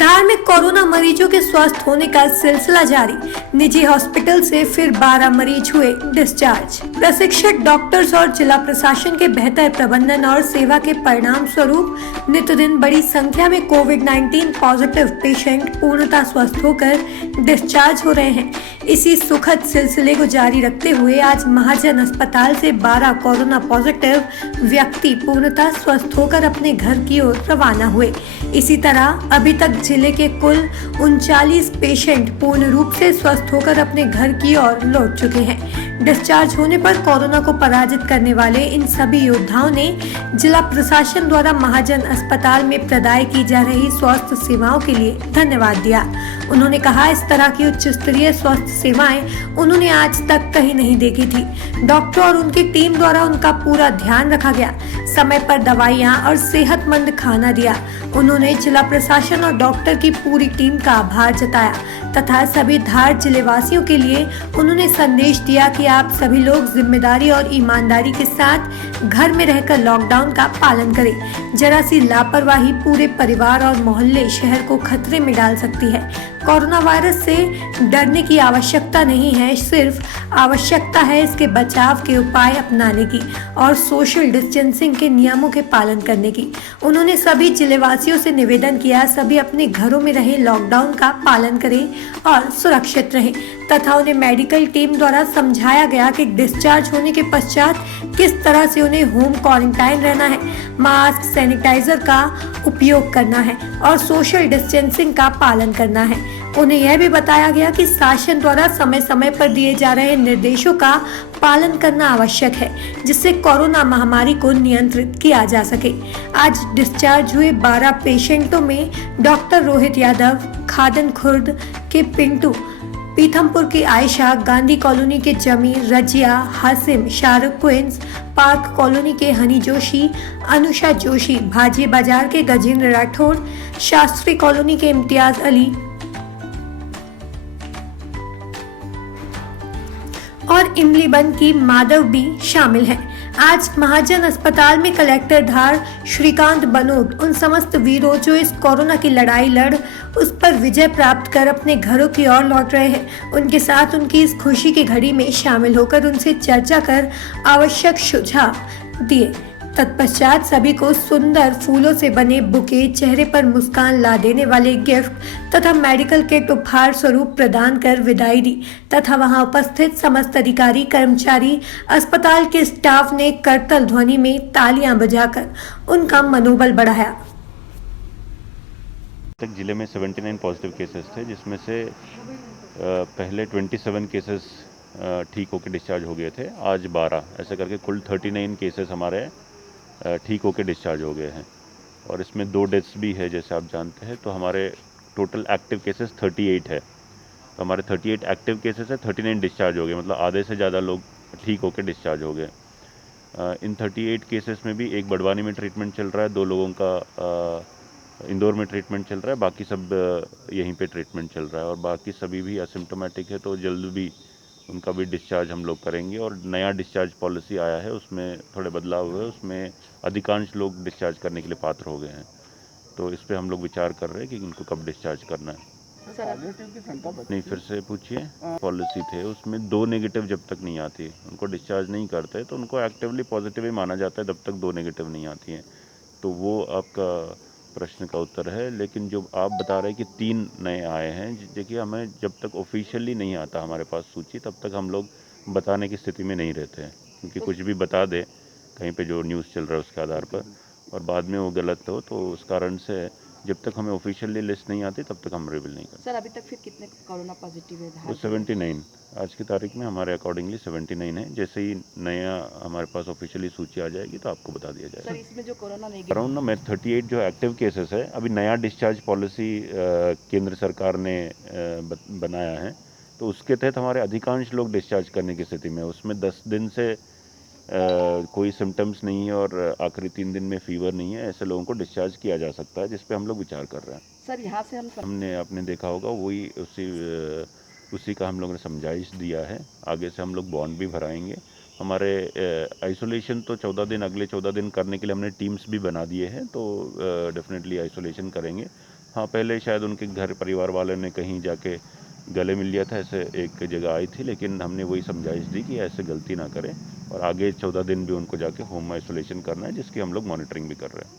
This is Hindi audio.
धार में कोरोना मरीजों के स्वस्थ होने का सिलसिला जारी। निजी हॉस्पिटल से फिर 12 मरीज हुए डिस्चार्ज। प्रशिक्षित डॉक्टर्स और जिला प्रशासन के बेहतर प्रबंधन और सेवा के परिणाम स्वरूप नित्य दिन बड़ी संख्या में कोविड-19 पॉजिटिव पेशेंट पूर्णतः स्वस्थ होकर डिस्चार्ज हो रहे हैं। इसी सुखद सिलसिले को जारी रखते हुए आज महाजन अस्पताल से 12 कोरोना पॉजिटिव व्यक्ति पूर्णतः स्वस्थ होकर अपने घर की ओर रवाना हुए। इसी तरह अभी तक जिले के कुल 39 पेशेंट पूर्ण रूप से स्वस्थ होकर अपने घर की ओर लौट चुके हैं। डिस्चार्ज होने पर कोरोना को पराजित करने वाले इन सभी योद्धाओं ने जिला प्रशासन द्वारा महाजन अस्पताल में प्रदाय की जा रही स्वास्थ्य सेवाओं के लिए धन्यवाद दिया। उन्होंने कहा, इस तरह की उच्च स्तरीय स्वास्थ्य सेवाएं उन्होंने आज तक कहीं नहीं देखी थी। डॉक्टर और उनकी टीम द्वारा उनका पूरा ध्यान रखा गया, समय पर दवाइयां और सेहतमंद खाना दिया। उन्होंने जिला प्रशासन और डॉक्टर की पूरी टीम का आभार जताया तथा सभी धार जिले वासियों के लिए उन्होंने संदेश दिया कि आप सभी लोग जिम्मेदारी और ईमानदारी के साथ घर में रहकर लॉकडाउन का पालन करें। जरा सी लापरवाही पूरे परिवार और मोहल्ले शहर को खतरे में डाल सकती है। कोरोना वायरस से डरने की आवश्यकता नहीं है, सिर्फ आवश्यकता है इसके बचाव के उपाय अपनाने की और सोशल डिस्टेंसिंग के नियमों के पालन करने की। उन्होंने सभी जिलेवासियों से निवेदन किया, सभी अपने घरों में रहे, लॉकडाउन का पालन करें और सुरक्षित रहें तथा उन्हें मेडिकल टीम द्वारा समझाया गया कि डिस्चार्ज होने के पश्चात किस तरह से उन्हें होम क्वारंटाइन रहना है, मास्क, सैनिटाइजर का उपयोग करना है और सोशल डिस्टेंसिंग का पालन करना है। उन्हें यह भी बताया गया कि शासन द्वारा समय समय पर दिए जा रहे निर्देशों का पालन करना आवश्यक है, जिससे कोरोना महामारी को नियंत्रित किया जा सके। आज डिस्चार्ज हुए 12 पेशेंटों में डॉक्टर रोहित यादव, खादन खुर्द के पिंटू, पीथमपुर की आयशा, गांधी कॉलोनी के Zamir, Razia, Hashim, Shahrukh Queens, Park colony के हनी जोशी, अनुषा जोशी, भाजी बाजार के गजेंद्र राठौड़, शास्त्री कॉलोनी के इम्तियाज अली और इमलीबंद की माधव भी शामिल हैं। आज महाजन अस्पताल में कलेक्टर धार श्रीकांत बनोद उन समस्त वीरों जो इस कोरोना की लड़ाई लड़ उस पर विजय प्राप्त कर अपने घरों की ओर लौट रहे हैं, उनके साथ उनकी इस खुशी की घड़ी में शामिल होकर उनसे चर्चा कर आवश्यक सुझाव दिए। तत्पश्चात सभी को सुंदर फूलों से बने बुके, चेहरे पर मुस्कान ला देने वाले गिफ्ट तथा मेडिकल किट उपहार स्वरूप प्रदान कर विदाई दी तथा वहां उपस्थित समस्त अधिकारी, कर्मचारी, अस्पताल के स्टाफ ने करतल ध्वनि में तालियां बजाकर उनका मनोबल बढ़ाया। तक जिले में 79 पॉजिटिव केसेस थे, जिसमें से पहले 27 केसेस ठीक होकर डिस्चार्ज हो गए थे। आज 12 ऐसे करके कुल 39 केसेस हमारे ठीक होकर डिस्चार्ज हो गए हैं और इसमें 2 डेथ्स भी है, जैसे आप जानते हैं। तो हमारे टोटल एक्टिव केसेस 38 है। तो हमारे 38 एक्टिव केसेस है, 39 डिस्चार्ज हो गए, मतलब आधे से ज़्यादा लोग ठीक होकर डिस्चार्ज हो गए। इन 38 केसेस में भी एक बड़वानी में ट्रीटमेंट चल रहा है, 2 लोगों का इंदौर में ट्रीटमेंट चल रहा है, बाकी सब यहीं पे ट्रीटमेंट चल रहा है और बाकी सभी भी असिम्प्टोमेटिक है। तो जल्द भी उनका भी डिस्चार्ज हम लोग करेंगे और नया डिस्चार्ज पॉलिसी आया है, उसमें थोड़े बदलाव हुए, उसमें अधिकांश लोग डिस्चार्ज करने के लिए पात्र हो गए हैं। तो इस पर हम लोग विचार कर रहे हैं कि इनको कब डिस्चार्ज करना है। नहीं, फिर से पूछिए। पॉलिसी थे उसमें 2 नेगेटिव जब तक नहीं आती उनको डिस्चार्ज नहीं करते, तो उनको एक्टिवली पॉजिटिव ही माना जाता है जब तक 2 नेगेटिव नहीं आती हैं। तो वो आपका प्रश्न का उत्तर है। लेकिन जो आप बता रहे हैं कि 3 नए आए हैं, देखिए हमें जब तक ऑफिशियली नहीं आता हमारे पास सूची, तब तक हम लोग बताने की स्थिति में नहीं रहते हैं, क्योंकि कुछ भी बता दे कहीं पे जो न्यूज़ चल रहा है उसके आधार पर और बाद में वो गलत हो, तो उस कारण से जब तक हमें ऑफिशियली लिस्ट नहीं आती तब तक हम रिवील नहीं करते। सर, अभी तक फिर कितने कोरोना पॉजिटिव है? तो 79 आज की तारीख में हमारे अकॉर्डिंगली 79 है। जैसे ही नया हमारे पास ऑफिशियली सूची आ जाएगी तो आपको बता दिया जाएगा। सर, इसमें जो कोरोना नेगेटिव में 38 जो एक्टिव केसेस है, अभी नया डिस्चार्ज पॉलिसी केंद्र सरकार ने बनाया है, तो उसके तहत हमारे अधिकांश लोग डिस्चार्ज करने की स्थिति में, उसमें 10 दिन से कोई सिम्टम्स नहीं है और आखिरी 3 दिन में फीवर नहीं है, ऐसे लोगों को डिस्चार्ज किया जा सकता है, जिस पे हम लोग विचार कर रहे हैं। सर, यहाँ से हमने आपने देखा होगा वही उसी का हम लोगों ने समझाइश दिया है। आगे से हम लोग बॉन्ड भी भराएंगे। हमारे आइसोलेशन तो 14 दिन, अगले 14 दिन करने के लिए हमने टीम्स भी बना दिए हैं, तो डेफिनेटली आइसोलेशन करेंगे। हाँ, पहले शायद उनके घर परिवार वाले ने कहीं जाके गले मिल लिया था, ऐसे एक जगह आई थी, लेकिन हमने वही समझाइश दी कि ऐसे गलती ना करें और आगे 14 दिन भी उनको जाके होम आइसोलेशन करना है, जिसकी हम लोग मॉनिटरिंग भी कर रहे हैं।